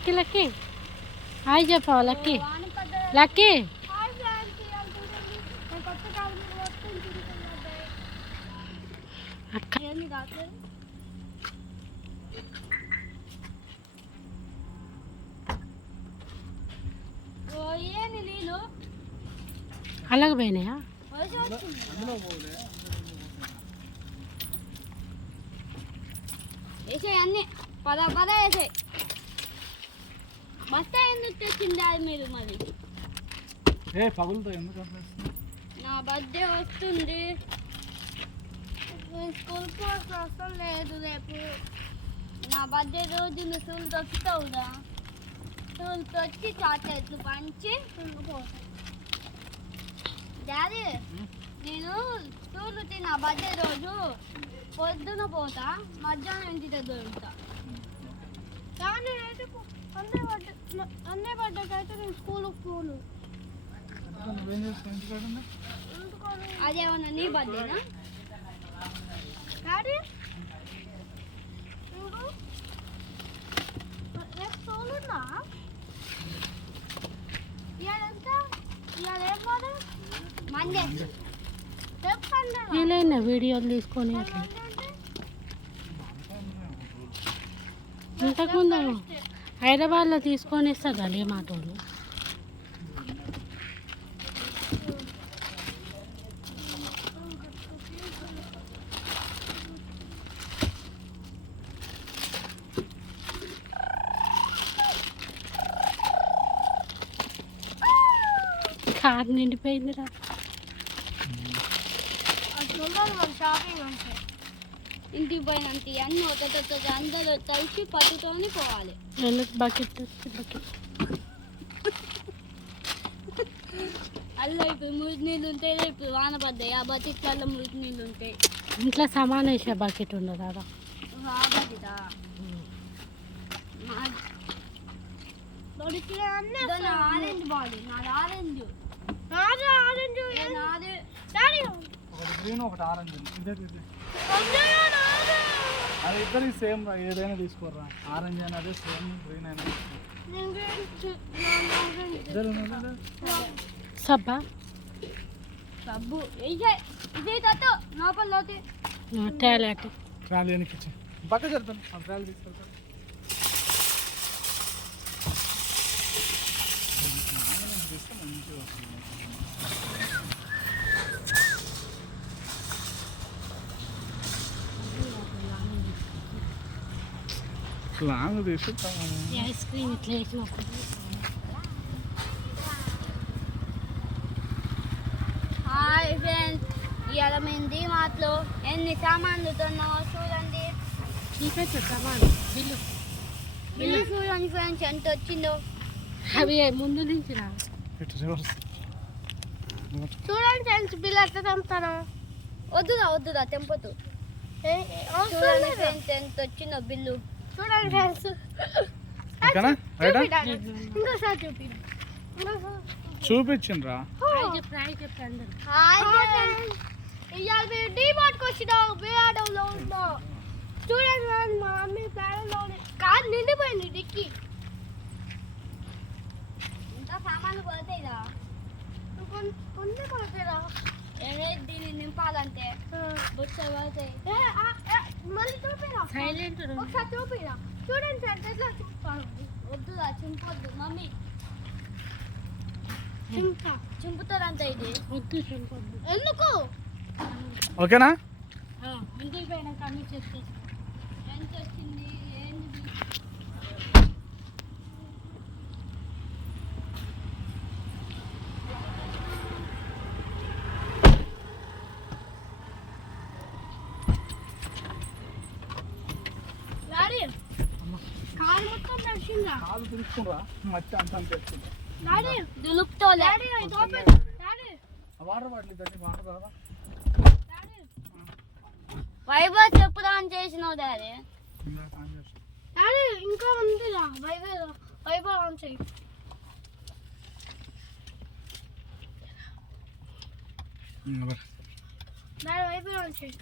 lucky lucky hi చెప్పావా lucky lucky అక్క అలాగ పోయినాయా వేసాయి అన్నీ పద వేసాయి బస్తా ఎందుకు తెచ్చింది అది మీరు మరి పగులుతో ఎందుకు నా బర్త్డే వస్తుంది స్కూల్కి అవసరం లేదు రేపు నా బర్త్డే రోజు నువ్వు స్కూల్ తొక్కుతావుగా స్కూల్ తొక్కి చాక్లెట్లు పంచి పోతాయి డాడీ నేను స్కూల్ నా బర్త్డే రోజు పొద్దున పోతా మధ్యాహ్నం ఇంటి దగ్గర ఉంటా కానీ అయితే అన్నీ పడ్డాకైతే నేను స్కూల్కి పోను అదేమన్నా నీ బర్త్డేనా డాడీ రేపు స్కూల్ ఉన్నా ఇవాళ ఏం పోదు మండే వీలైనా వీడియోలు తీసుకొని అట్లా ఇంతకుముందు హైదరాబాద్లో తీసుకొని ఇస్తా గలే మాటోళ్ళు కారు నిండిపోయిందిరా షాపింగ్ అంటే ఇంటికి పోయినంత అన్నీ ఒక అందరూ కలిసి పట్టుతోని పోవాలి బకెట్ అలా ఇప్పుడు మురికి నీళ్ళు ఉంటాయి ఇప్పుడు వాన పడ్డాయి ఆ బకెట్లలో మురికి నీళ్ళు ఉంటాయి ఇంట్లో సమాన వేసే బకెట్ ఉండదు అదా ఆరెంజ్ బాడీ నాది ఆరెంజ్ గ్రీన్ ఒకటి ఆరెంజ్ అది ఇద్దరికి సేమ్ రా ఏదైనా తీసుకోరా ఆరెంజ్ అయినా అదే సేమ్ గ్రీన్ అయినా సబ్బా సబ్బు ఇదే తట్టు లోపల టాయిలెట్ ట్రాలీ వెనక్కి ఇచ్చి పక్క చెప్తాను ఆ ట్రాలీ తీసుకెళ్తాను లాంగ్ తీసుకుంటాము ఐస్ క్రీమ్ ఇట్లా వేసినప్పుడు హాయ్ ఫ్రెండ్స్ ఇవాళ మేము డీమార్ట్లో ఎన్ని సామాన్లు ఉన్నామో చూడండి చీకటి సామాను బిల్లు చూడండి ఫ్రెండ్స్ ఎంత వచ్చిందో అవి ముందు నుంచి రా చూడండి ఫ్రెండ్స్ బిల్లు ఎట్లా తెంపుతాను వద్దుదా తెంపొద్దు చూడండి ఫ్రెండ్స్ ఎంత వచ్చిందో బిల్లు చూడండి ఫ్రెండ్స్ చూపించిండ్రా ఇవాళ మేము డీమార్ట్కి వచ్చినాం బేఆడలో ఉన్నాం చూడండి మా మమ్మీ ప్లాన్లో కాదు నిండిపోయింది డిక్కి ఇంకా సామాన్లు పడతాయిరా కొన్ని పడతాయిరా దీన్ని నింపాలంటే బుక్స్ పడతాయి మళ్ళీ చూపిరా సైలెంట్ ఒకసారి చూపిరా చూడండి సార్ ఎట్లా చూపాను వద్దురా చింపొద్దు మమ్మీ చింపుతారంట ఇది వద్దు చింపొద్దు ఎందుకు ఓకేనా ఇంటికి పోయినాక అన్ని చేస్తే ఎంత వచ్చింది ఏంది కాలు మొత్తం దర్శిందా కాలు తీసుకురా మట్టి అంతా తెచ్చుకుంటా డాడీ దులుపుతో డాడీ వాటర్ బాటిల్ తగ్గి వాటర్ రాదా వైభవ్ చెప్పుదా అని చేసినావు డాడీ డాడీ ఇంకా ఉందిరా వైభవ్ ఆన్ చేయి డాడీ వైభవ్ ఆన్ చేయి